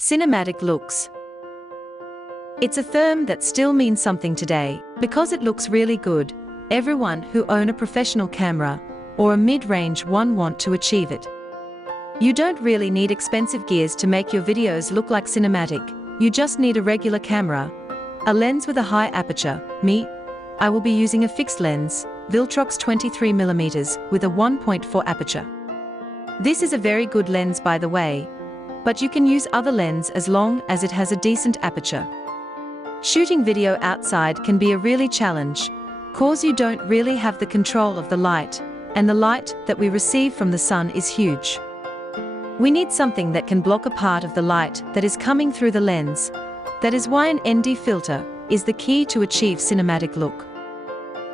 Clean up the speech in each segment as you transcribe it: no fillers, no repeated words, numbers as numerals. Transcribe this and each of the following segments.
Cinematic looks. It's a term that still means something today, because it looks really good. Everyone who owns a professional camera, or a mid-range one want to achieve it. You don't really need expensive gears to make your videos look like cinematic, you just need a regular camera, a lens with a high aperture. I will be using a fixed lens, Viltrox 23mm with a 1.4 aperture. This is a very good lens by the way, but you can use other lens as long as it has a decent aperture. Shooting video outside can be a really challenge, cause you don't really have the control of the light, and the light that we receive from the sun is huge. We need something that can block a part of the light that is coming through the lens. That is why an ND filter is the key to achieve cinematic look.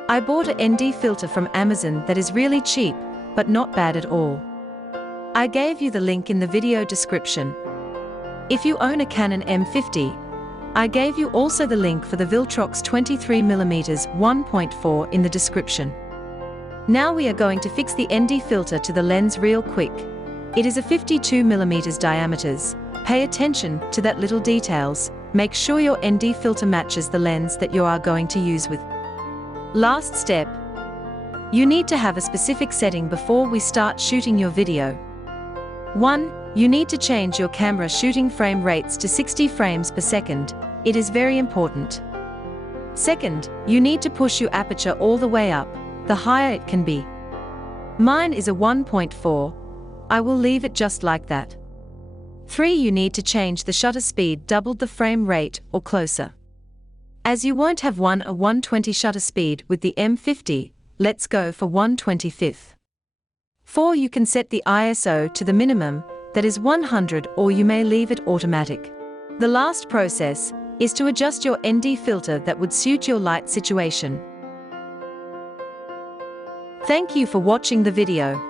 I bought a ND filter from Amazon that is really cheap, but not bad at all. I gave you the link in the video description. If you own a Canon M50, I gave you also the link for the Viltrox 23mm 1.4 in the description. Now we are going to fix the ND filter to the lens real quick. It is a 52mm diameters. Pay attention to that little details. Make sure your ND filter matches the lens that you are going to use with. Last step. You need to have a specific setting before we start shooting your video. 1. You need to change your camera shooting frame rates to 60 frames per second. It is very important. 2nd, you need to push your aperture all the way up, the higher it can be. Mine is a 1.4. I will leave it just like that. 3. You need to change the shutter speed doubled the frame rate or closer. As you won't have a 120 shutter speed with the M50, let's go for 1/25. 4. You can set the ISO to the minimum, that is 100, or you may leave it automatic. The last process is to adjust your ND filter that would suit your light situation. Thank you for watching the video.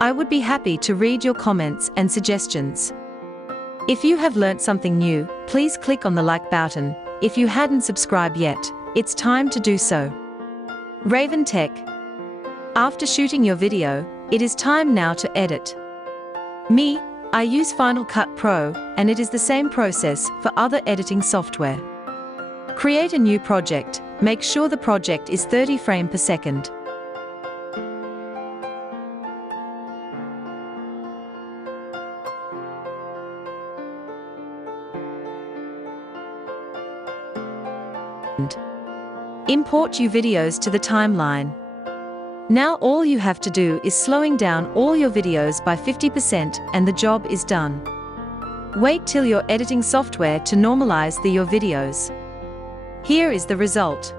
I would be happy to read your comments and suggestions. If you have learnt something new, please click on the like button. If you hadn't subscribed yet, it's time to do so. Raven Tech. After shooting your video, it is time now to edit. I use Final Cut Pro, and it is the same process for other editing software. Create a new project. Make sure the project is 30 frames per second. Import your videos to the timeline. Now all you have to do is slowing down all your videos by 50% and the job is done. Wait till your editing software to normalize your videos. Here is the result.